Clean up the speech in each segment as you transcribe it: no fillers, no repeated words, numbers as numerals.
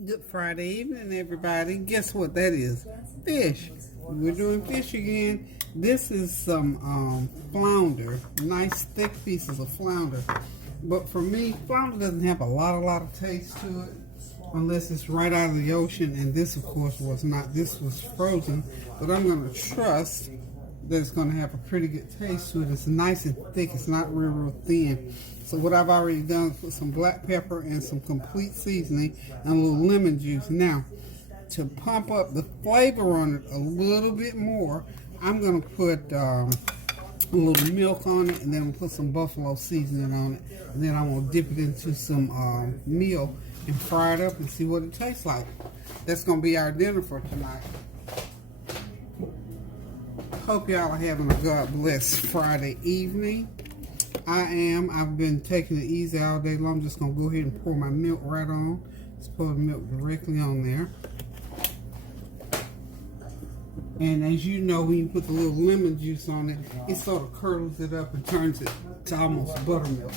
Good Friday evening, everybody. Guess what that is? Fish. We're doing fish again. This is some flounder. Nice thick pieces of flounder. But for me, flounder doesn't have a lot of taste to it unless it's right out of the ocean. And this, of course, was not. This was frozen. But I'm going to trust that it's going to have a pretty good taste to it. It's nice and thick. It's not real thin. So what I've already done is put some black pepper and some complete seasoning and a little lemon juice. Now, to pump up the flavor on it a little bit more, I'm going to put a little milk on it, and then we'll put some buffalo seasoning on it. And then I'm going to dip it into some meal and fry it up and see what it tastes like. That's going to be our dinner for tonight. Hope y'all are having a God bless Friday evening. I am. I've been taking it easy all day long. I'm just going to go ahead and pour my milk right on. Just pour the milk directly on there. And as you know, when you put the little lemon juice on it, it sort of curdles it up and turns it to almost buttermilk.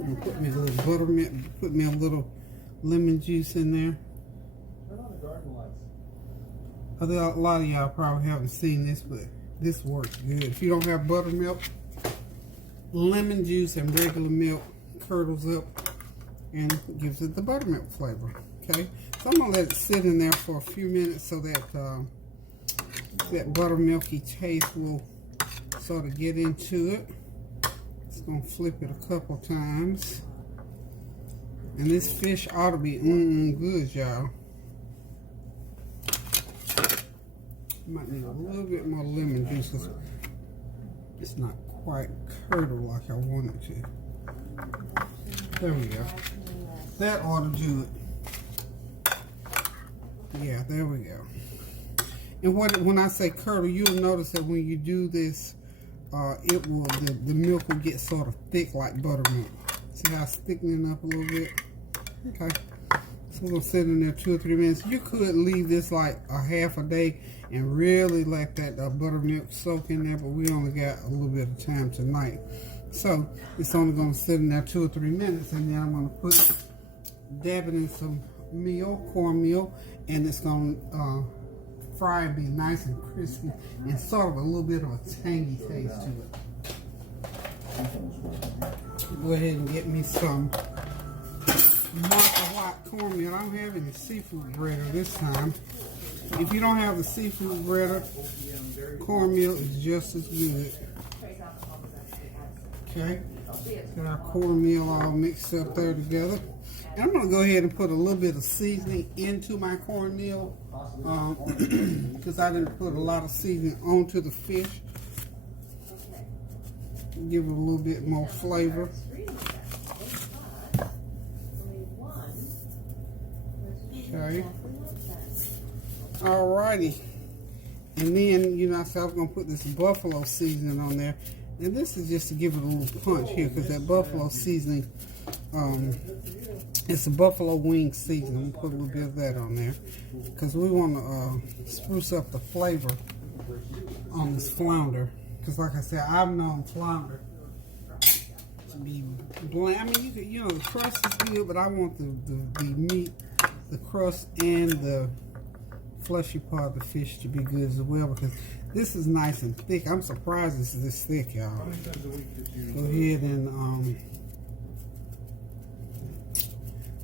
I'm going to put me a little buttermilk, put me a little lemon juice in there. A lot of y'all probably haven't seen this, but this works good. If you don't have buttermilk, lemon juice and regular milk curdles up and gives it the buttermilk flavor. Okay, so I'm gonna let it sit in there for a few minutes so that that buttermilky taste will sort of get into it. Just gonna flip it a couple times, and this fish ought to be good, y'all. Might need a little bit more lemon juice because it's not quite curdled like I want it to. There we go. That ought to do it. Yeah, there we go. And when I say curdle, you'll notice that when you do this, it will the milk will get sort of thick like buttermilk. See how it's thickening up a little bit? Okay. So we're gonna sit in there 2 or 3 minutes. You could leave this like a half a day and really let that buttermilk soak in there, but we only got a little bit of time tonight. So it's only gonna sit in there 2 or 3 minutes, and then I'm gonna dab it in some meal, cornmeal, and it's gonna fry and be nice and crispy and sort of a little bit of a tangy taste to it. Go ahead and get me some Martha White cornmeal. I don't have any seafood breader this time. If you don't have the seafood breader, cornmeal is just as good. Okay, got our cornmeal all mixed up there together. And I'm going to go ahead and put a little bit of seasoning into my cornmeal because I didn't put a lot of seasoning onto the fish. Give it a little bit more flavor. Okay. Alrighty. And then, you know, I said I was going to put this buffalo seasoning on there. And this is just to give it a little punch here because that buffalo seasoning, it's a buffalo wing seasoning. Put a little bit of that on there because we want to spruce up the flavor on this flounder. Because like I said, I've known flounder to be bland. I mean, you know, the crust is good, but I want the meat, the crust, and the fleshy part of the fish to be good as well because this is nice and thick. I'm surprised this is this thick, y'all. Go ahead and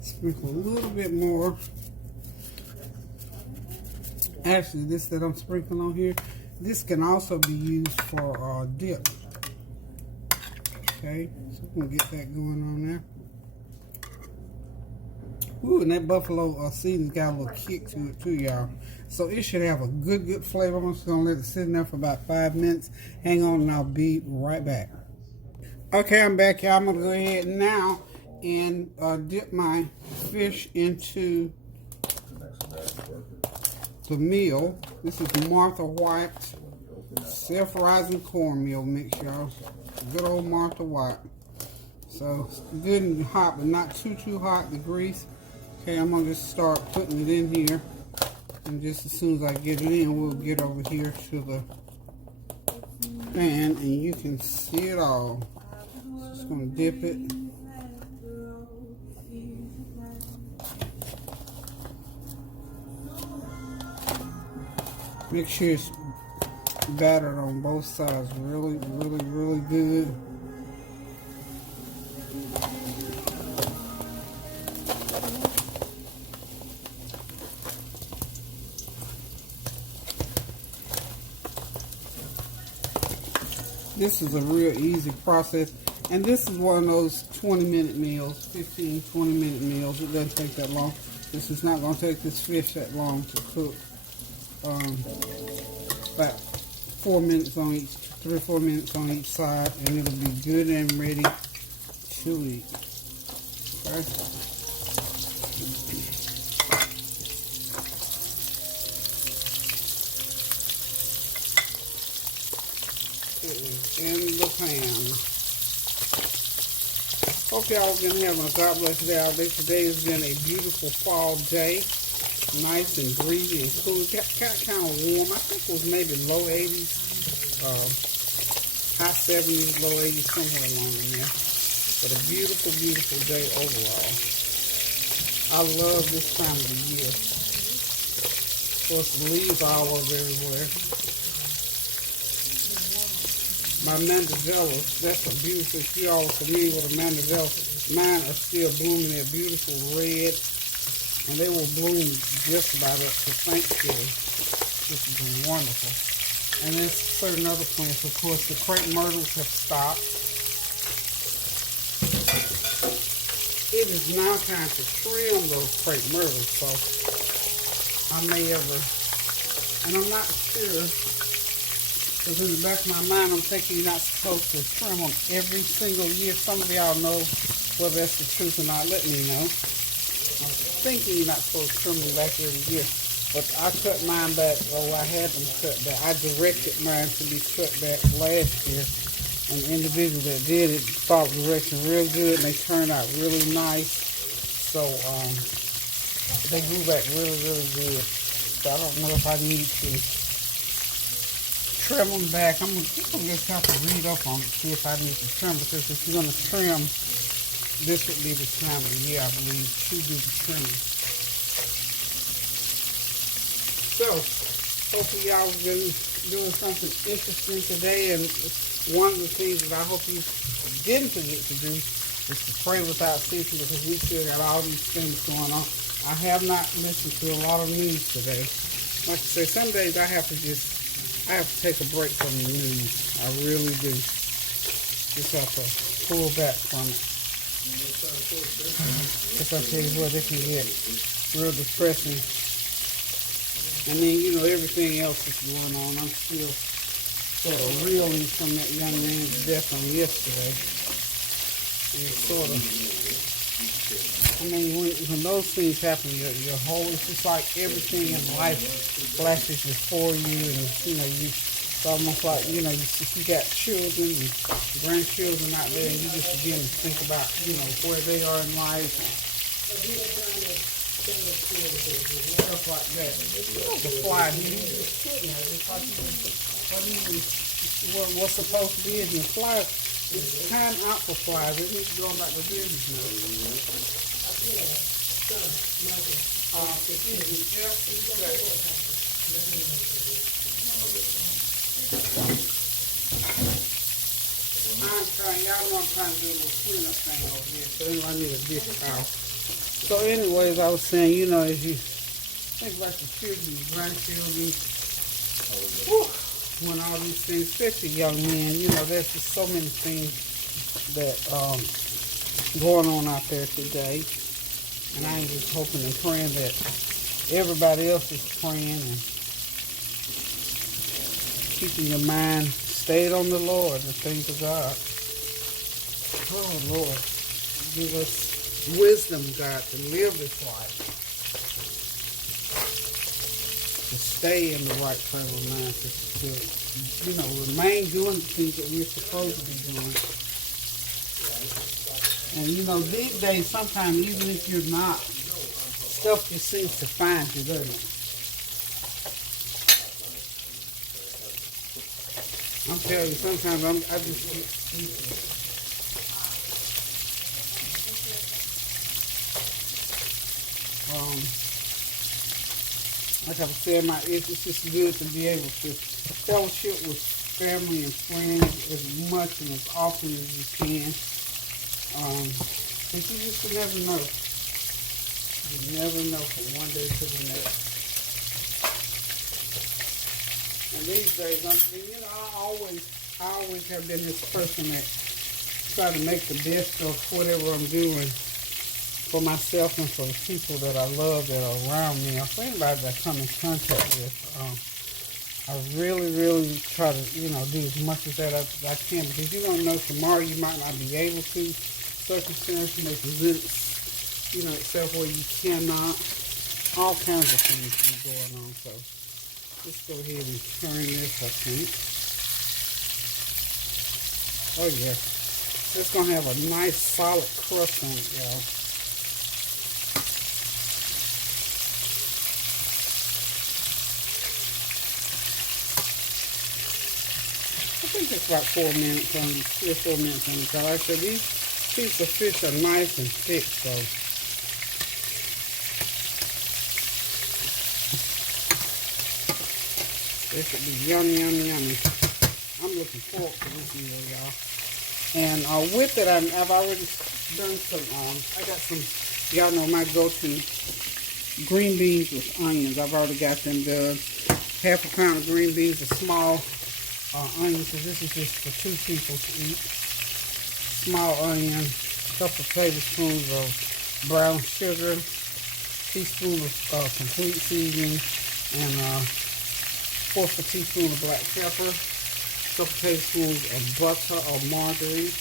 sprinkle a little bit more. Actually, this that I'm sprinkling on here, this can also be used for dip. Okay, so we're gonna get that going on there. Ooh, and that buffalo seasoning's got a little kick to it too, y'all. So it should have a good flavor. I'm just gonna let it sit in there for about 5 minutes. Hang on, and I'll be right back. Okay, I'm back, y'all. I'm gonna go ahead now and dip my fish into the meal. This is Martha White self-rising cornmeal mix, y'all. Good old Martha White. So it's good and hot, but not too hot, the grease. Okay, I'm gonna just start putting it in here, and just as soon as I get it in, we'll get over here to the pan, and you can see it all. Just gonna dip it Make sure it's battered on both sides really, really, really good. This is a real easy process, and this is one of those 20-minute meals, 15, 20-minute meals. It doesn't take that long. This is not going to take this fish that long to cook. About 4 minutes on each, 3 or 4 minutes on each side, and it'll be good and ready to eat. Okay. In the pan. Hope y'all have been having a God bless day out there. Today has been a beautiful fall day. Nice and breezy and cool. Kind of warm. I think it was maybe low 80s, high 70s, low 80s, somewhere along in there. But a beautiful, beautiful day overall. I love this time of the year. Of course, the leaves are all over everywhere. My mandavellas, that's a beautiful, if you all are familiar with a mandavella, mine are still blooming. They're beautiful red, and they will bloom just about up to Thanksgiving, which is wonderful. And there's certain other plants, of course. The crepe myrtles have stopped. It is now time to trim those crepe myrtles, so I may ever, and I'm not sure, because in the back of my mind, I'm thinking you're not supposed to trim them every single year. Some of y'all know whether that's the truth or not. Let me know. I'm thinking you're not supposed to trim them back every year. But I cut mine back, I had them cut back. I directed mine to be cut back last year. And the individual that did it followed direction real good, and they turned out really nice. So they grew back really, really good. So I don't know if I need to trim them back. I'm gonna just have to read up on it, see if I need to trim, because if you're gonna trim, this would be the time of the year, I believe, to do the trimming. So, hopefully y'all have been doing something interesting today, and one of the things that I hope you didn't forget to do is to pray without ceasing, because we still got all these things going on. I have not listened to a lot of news today. Like I say, some days I have to take a break from the news. I really do. Just have to pull back from it. Because I tell you what, it can get real depressing. And then, you know, everything else is going on. I'm still sort of reeling from that young man's death on yesterday. And it's sort of, I mean, when those things happen, your whole, it's just like everything in life flashes before you, and, you know, it's almost like, you know, if you got children and grandchildren out there, and you just begin to think about, you know, where they are in life and stuff like that. The fly, what's supposed to be in the fly, it's time out for flies. They need to go about their business now. Y'all know I'm trying to do a little cleanup thing over here, so I need a dish towel. So anyways, I was saying, you know, as you think about your children, your grandchildren, when all these things, especially young men, you know, there's just so many things that going on out there today. And I'm just hoping and praying that everybody else is praying and keeping your mind stayed on the Lord, the things of God. Oh, Lord, give us wisdom, God, to live this life, to stay in the right frame of mind, to you know, remain doing the things that we're supposed to be doing. And, you know, these days, sometimes, even if you're not, stuff just seems to find you, doesn't it? I'm telling you, sometimes I just like I was saying, it's just good to be able to fellowship with family and friends as much and as often as you can. But you just never know. You never know from one day to the next. And these days, I always have been this person that try to make the best of whatever I'm doing for myself and for the people that I love that are around me, or for anybody that I come in contact with. I really try to, do as much as that I can, because you don't know, tomorrow you might not be able to. Circumstances may present, itself where you cannot. All kinds of things be going on. So let's go ahead and turn this, I think. Oh yeah, it's gonna have a nice solid crust on it, y'all. I think it's about 4 minutes on 3 or 4 minutes on the top. Like I said, these pieces of fish are nice and thick, so this should be yummy. I'm looking forward to this meal, y'all. And with it, I've already done some. I got some. Y'all know my go-to green beans with onions. I've already got them done. Half a pound of green beans, a small onions, because this is just for 2 people to eat. Small onion, a couple of tablespoons of brown sugar, teaspoon of complete seasoning, and 1/4 teaspoon of black pepper, a couple tablespoons of butter or margarine,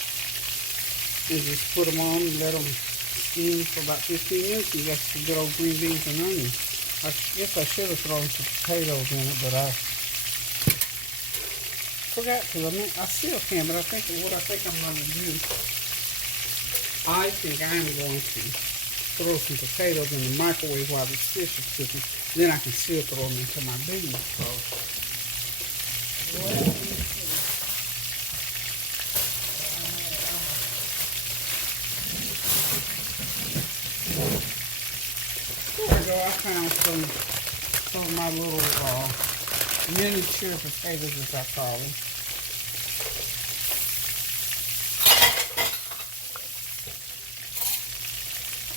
and just put them on and let them steam for about 15 minutes. You got some good old green beans and onions. I guess I should have thrown some potatoes in it, but I forgot to. I still can, but what I think I'm going to do, I think I'm going to throw some potatoes in the microwave while this fish is cooking. Then I can still throw them into my beans. So, let me see. There we go. I found some of my little miniature potatoes, as I call them.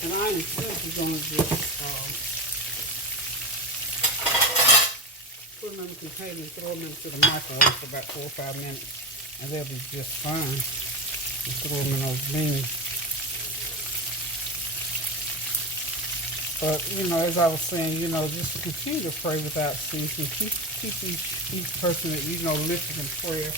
And I'm simply going to just put them in the container and throw them into the microwave for about 4 or 5 minutes, and they'll be just fine. And throw them in those beans. But, as I was saying, just continue to pray without ceasing. Keep each person that lifted in prayer.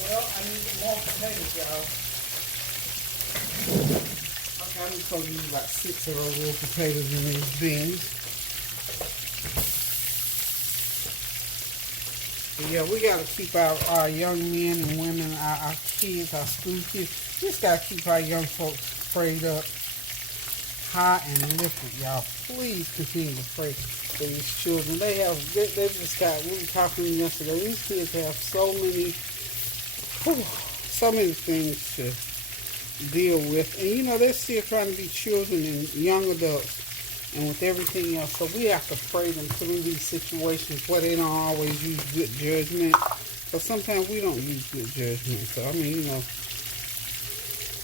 Well, I need more potatoes, y'all. Okay, I'm just going to use about 6 of those little potatoes in these beans. But yeah, we got to keep our young men and women, our kids, our school kids. We just got to keep our young folks prayed up, high and lifted, y'all. Please continue to pray for these children. They've just got, we were talking yesterday, these kids have so many things to deal with. And they're still trying to be children and young adults and with everything else. So we have to pray them through these situations where they don't always use good judgment. But sometimes we don't use good judgment. So,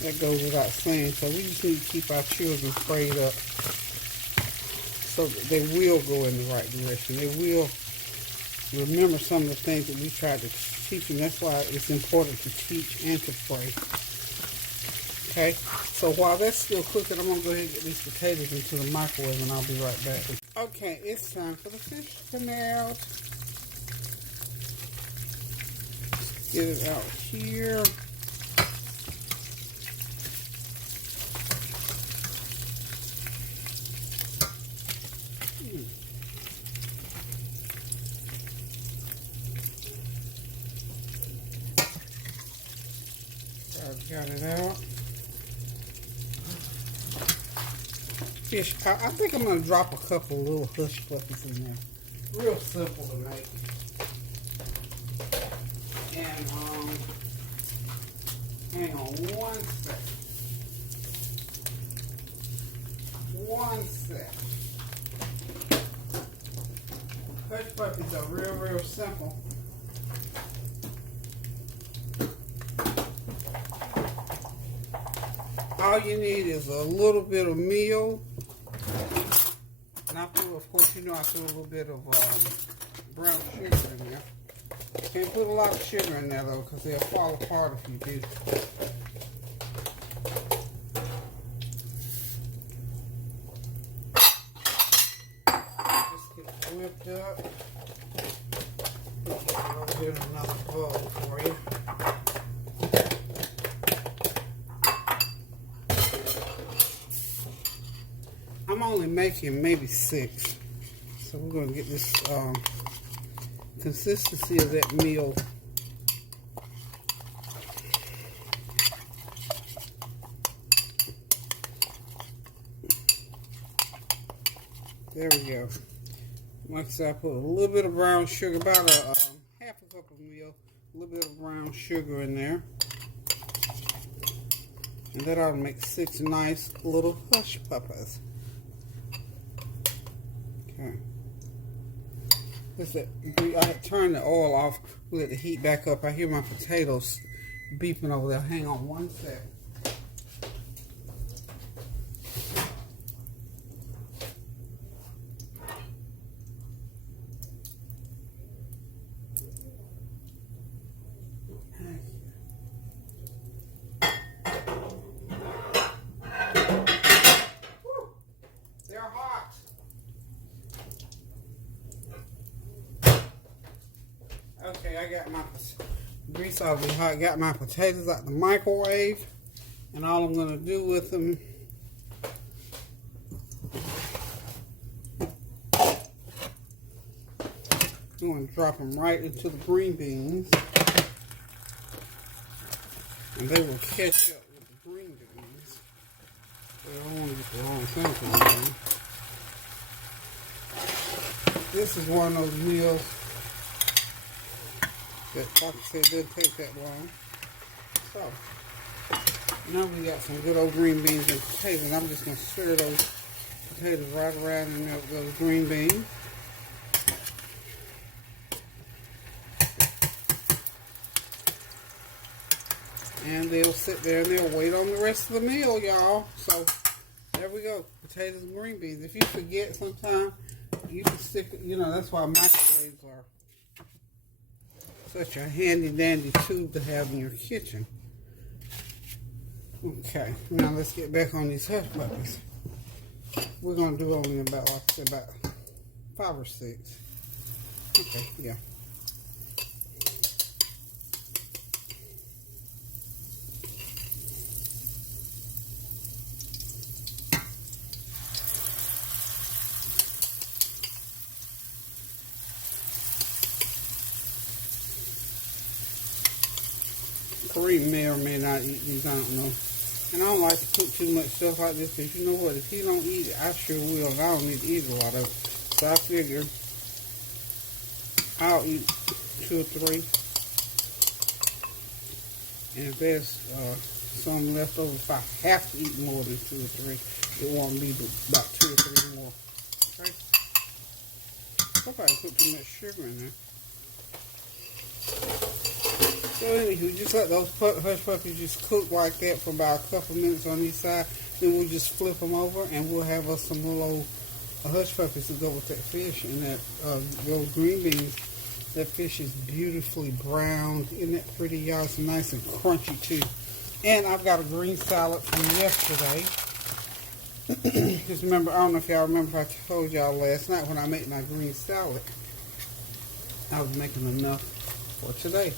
that goes without saying. So we just need to keep our children prayed up so that they will go in the right direction. They will remember some of the things that we tried to teach them. That's why it's important to teach and to pray. Okay, so while that's still cooking, I'm going to go ahead and get these potatoes into the microwave, and I'll be right back. Okay, it's time for the fish to melt. Get it out here. I've got it out. Fish, I think I'm going to drop a couple little hush puppies in there. Real simple to make. And 1 second. 1 second. Hush puppies are real simple. All you need is a little bit of meal. And I threw, of course, you know I threw a little bit of brown sugar in there. Can't put a lot of sugar in there though, because they'll fall apart if you do. Just get it whipped up. I'll get another bowl for you. I'm only making maybe 6. So we're going to get this consistency of that meal. There we go. Like I said, I put a little bit of brown sugar, about a half a cup of meal, a little bit of brown sugar in there. And that ought to make 6 nice little hush puppies. Okay. I had turned the oil off, let the heat back up. I hear my potatoes beeping over there. Hang on 1 sec. They're hot. Okay, I got my grease already hot. Got my potatoes out the microwave, and all I'm gonna do with them I'm gonna drop them right into the green beans, and they will catch up with the green beans. So I don't want to get the wrong thing in. This is one of those meals that, like I said, doesn't take that long. So, now we got some good old green beans and potatoes, and I'm just going to stir those potatoes right around in there with those green beans. And they'll sit there and they'll wait on the rest of the meal, y'all. So, there we go. Potatoes and green beans. If you forget sometime, you can stick, you know, that's why microwaves are such a handy dandy tool to have in your kitchen. Okay, now let's get back on these hush puppies. We're going to do only about, like I said, about 5 or 6. Okay, yeah. Kareem may or may not eat these, I don't know. And I don't like to cook too much stuff like this, because you know what, if he don't eat it, I sure will, and I don't need to eat a lot of it. So I figure I'll eat 2 or 3. And if there's some left over, if I have to eat more than 2 or 3, it won't be about 2 or 3 more. Okay? Somebody put too much sugar in there. So anywho, just let those hush puppies just cook like that for about a couple minutes on each side. Then we'll just flip them over, and we'll have us some little old hush puppies to go with that fish and that those green beans. That fish is beautifully browned. Isn't that pretty, y'all? It's nice and crunchy too. And I've got a green salad from yesterday. Just remember, I don't know if y'all remember, if I told y'all last night when I made my green salad, I was making enough for today.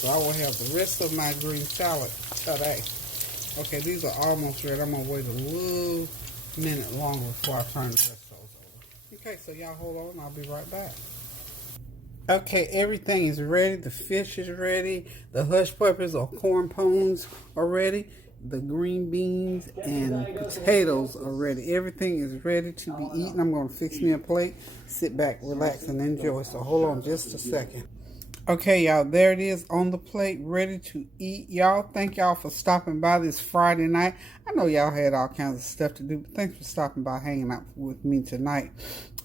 So I will have the rest of my green salad today. Okay, these are almost ready. I'm going to wait a little minute longer before I turn the rest of those over. Okay, so y'all hold on. I'll be right back. Okay, everything is ready. The fish is ready. The hush puppies or corn pones are ready. The green beans and potatoes are ready. Everything is ready to be eaten. I'm going to fix me a plate, sit back, relax, and enjoy. So hold on just a second. Okay, y'all, there it is on the plate, ready to eat. Y'all, thank y'all for stopping by this Friday night. I know y'all had all kinds of stuff to do, but thanks for stopping by, hanging out with me tonight.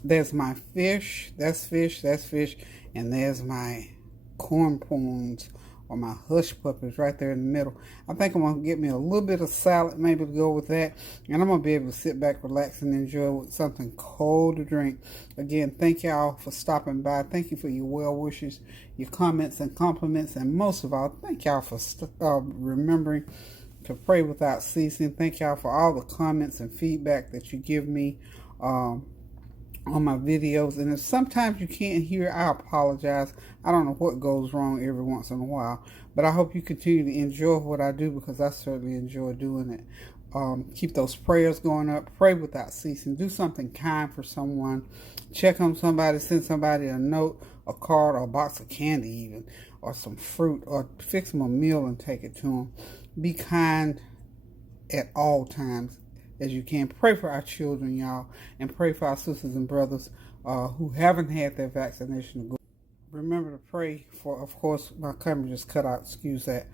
There's my fish. That's fish. That's fish. And there's my corn pones or my hush puppies right there in the middle. I think I'm going to get me a little bit of salad maybe to go with that. And I'm going to be able to sit back, relax, and enjoy with something cold to drink. Again, thank y'all for stopping by. Thank you for your well wishes, your comments and compliments. And most of all, thank y'all for remembering to pray without ceasing. Thank y'all for all the comments and feedback that you give me on my videos. And if sometimes you can't hear, I apologize. I don't know what goes wrong every once in a while, but I hope you continue to enjoy what I do, because I certainly enjoy doing it. Keep those prayers going up. Pray without ceasing. Do something kind for someone. Check on somebody. Send somebody a note, a card, or a box of candy even, or some fruit, or fix them a meal and take it to them. Be kind at all times as you can. Pray for our children, y'all, and pray for our sisters and brothers who haven't had their vaccination to go. Remember to pray for, of course, my camera just cut out, excuse that.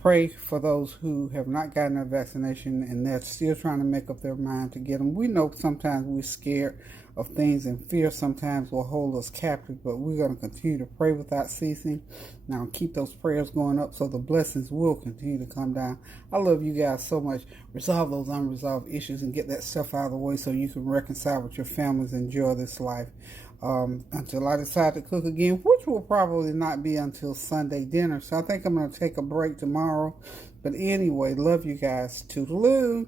Pray for those who have not gotten their vaccination and they're still trying to make up their mind to get them. We know sometimes we're scared of things, and fear sometimes will hold us captive, but we're going to continue to pray without ceasing. Now keep those prayers going up so the blessings will continue to come down. I love you guys so much. Resolve those unresolved issues and get that stuff out of the way so you can reconcile with your families and enjoy this life. Until I decide to cook again, which will probably not be until Sunday dinner. So I think I'm going to take a break tomorrow. But anyway, love you guys. Toodaloo.